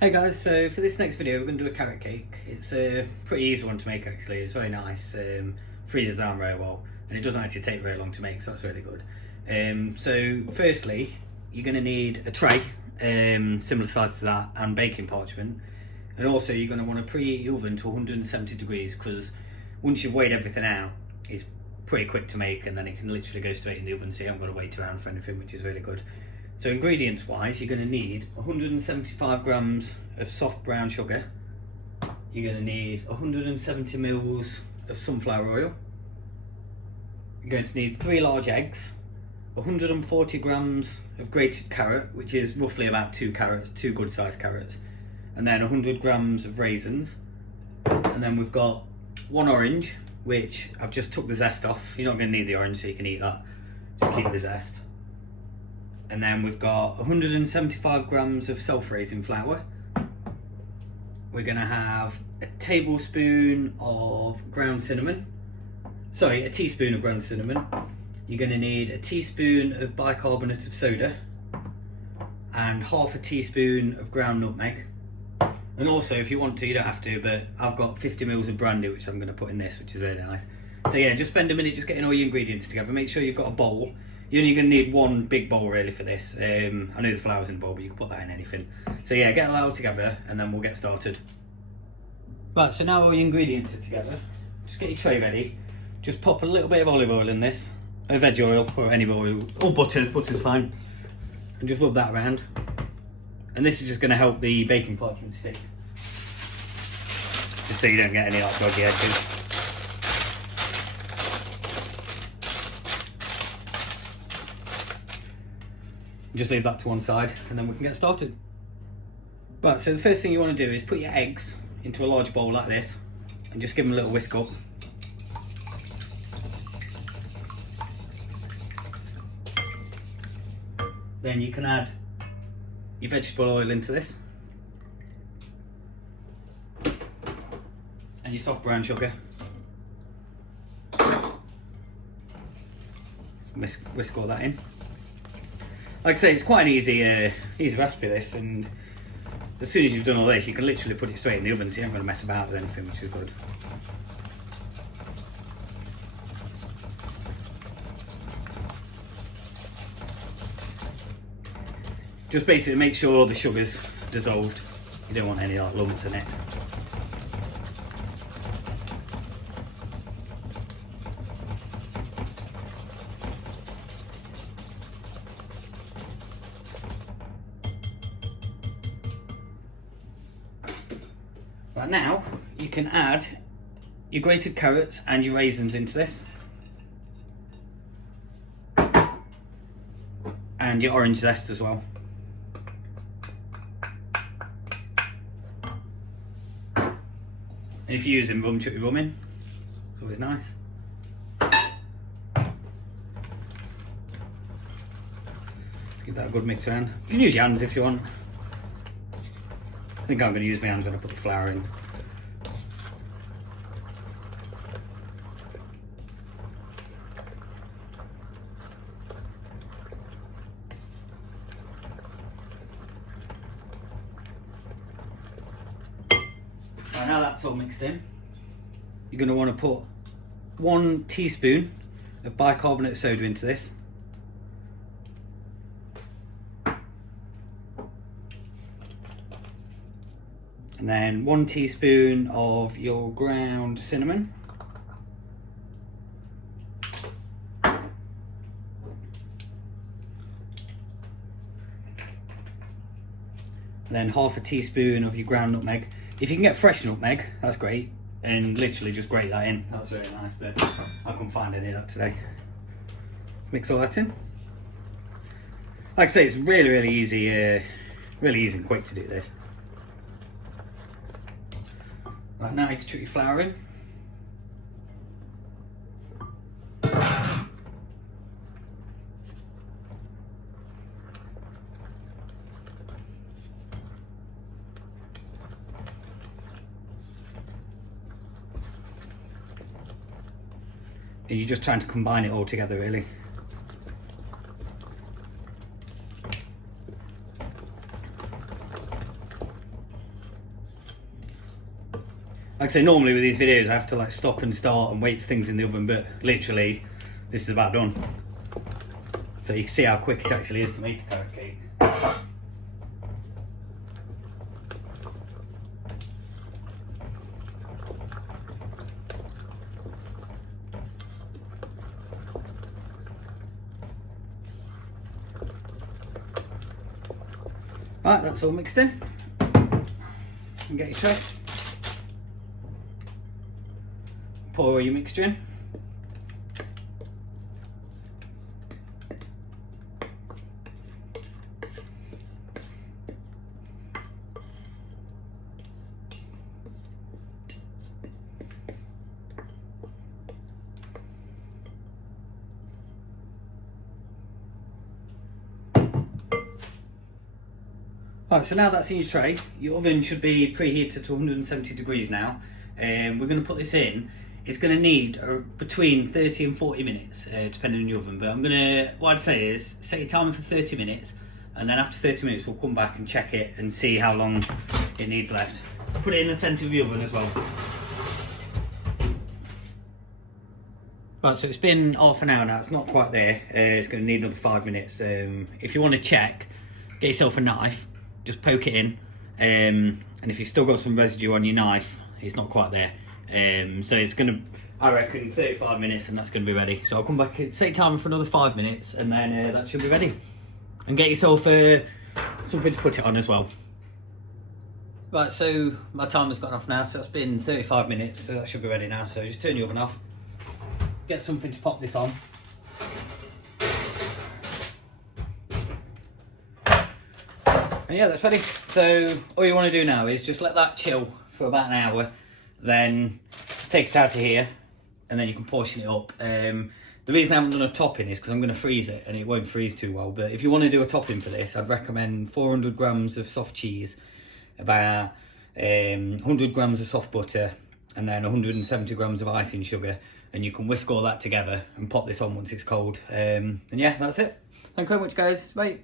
Hey guys, so for this next video we're going to do a carrot cake. It's a pretty easy one to make actually, it's very nice, freezes down very well and it doesn't actually take very long to make, so that's really good. So firstly you're going to need a tray, similar size to that, and baking parchment, and also you're going to want to preheat your oven to 170 degrees because once you've weighed everything out it's pretty quick to make and then it can literally go straight in the oven, so you haven't got to wait around for anything, which is really good. So ingredients wise, you're going to need 175 grams of soft brown sugar. You're going to need 170 mils of sunflower oil. You're going to need 3 large eggs, 140 grams of grated carrot, which is roughly about 2 carrots, 2 good sized carrots, and then 100 grams of raisins. And then we've got 1 orange, which I've just took the zest off. You're not going to need the orange, so you can eat that. Just keep the zest. And then we've got 175 grams of self-raising flour. We're going to have a tablespoon of ground cinnamon. Sorry, a teaspoon of ground cinnamon. You're going to need a teaspoon of bicarbonate of soda and half a teaspoon of ground nutmeg. And also, if you want to, you don't have to, but I've got 50 mils of brandy, which I'm going to put in this, which is really nice. So yeah, just spend a minute just getting all your ingredients together. Make sure you've got a bowl. You're only going to need 1 big bowl really for this. I know the flour's in the bowl, but you can put that in anything. So yeah, get it all together and then we'll get started. Right, so now all your ingredients are together. Just get your tray ready. Just pop a little bit of olive oil in this, or veg oil, or any oil, or butter, butter's fine. And just rub that around. And this is just going to help the baking parchment stick. Just so you don't get any like dodgy edges. Just leave that to one side and then we can get started. Right, so the first thing you want to do is put your eggs into a large bowl like this and just give them a little whisk up. Then you can add your vegetable oil into this and your soft brown sugar. Whisk all that in. Like I say, it's quite an easy recipe this, and as soon as you've done all this you can literally put it straight in the oven, so you haven't got to mess about with anything, which is good. Just basically make sure the sugar's dissolved, you don't want any like lumps in it. Right, now you can add your grated carrots and your raisins into this, and your orange zest as well. And if you're using rum, chuck your rum in, it's always nice. Let's give that a good mix around. You can use your hands if you want. I think I'm going to use my hands when I put the flour in. Right, now that's all mixed in, you're going to want to put 1 teaspoon of bicarbonate of soda into this. And then 1 teaspoon of your ground cinnamon. And then half a teaspoon of your ground nutmeg. If you can get fresh nutmeg, that's great. And literally just grate that in. That's really nice, but I couldn't find any of that today. Mix all that in. Like I say, it's really easy and quick to do this. Right, now you can chuck your flour in. And you're just trying to combine it all together really. Like I say, normally with these videos I have to like stop and start and wait for things in the oven, but literally this is about done. So you can see how quick it actually is to make a carrot cake. Right, that's all mixed in. And get your tray. Pour all your mixture in. Right, so now that's in your tray, your oven should be preheated to 170 degrees now. We're going to put this in. It's going to need between 30 and 40 minutes, depending on your oven. But what I'd say is, set your timer for 30 minutes, and then after 30 minutes we'll come back and check it and see how long it needs left. Put it in the centre of your oven as well. Right, so it's been half an hour now, it's not quite there. It's going to need another 5 minutes. If you want to check, get yourself a knife. Just poke it in, and if you've still got some residue on your knife, it's not quite there. So it's gonna, I reckon, 35 minutes, and that's gonna be ready. So I'll come back, set timer for another 5 minutes, and then that should be ready. And get yourself something to put it on as well. Right, so my timer's gone off now, so it's been 35 minutes, so that should be ready now. So just turn your oven off, get something to pop this on. And yeah, that's ready. So all you want to do now is just let that chill for about an hour, then take it out of here, and then you can portion it up. The reason I haven't done a topping is because I'm going to freeze it and it won't freeze too well. But if you want to do a topping for this, I'd recommend 400 grams of soft cheese, about 100 grams of soft butter, and then 170 grams of icing sugar. And you can whisk all that together and pop this on once it's cold. And yeah, that's it. Thank you very much, guys. Bye.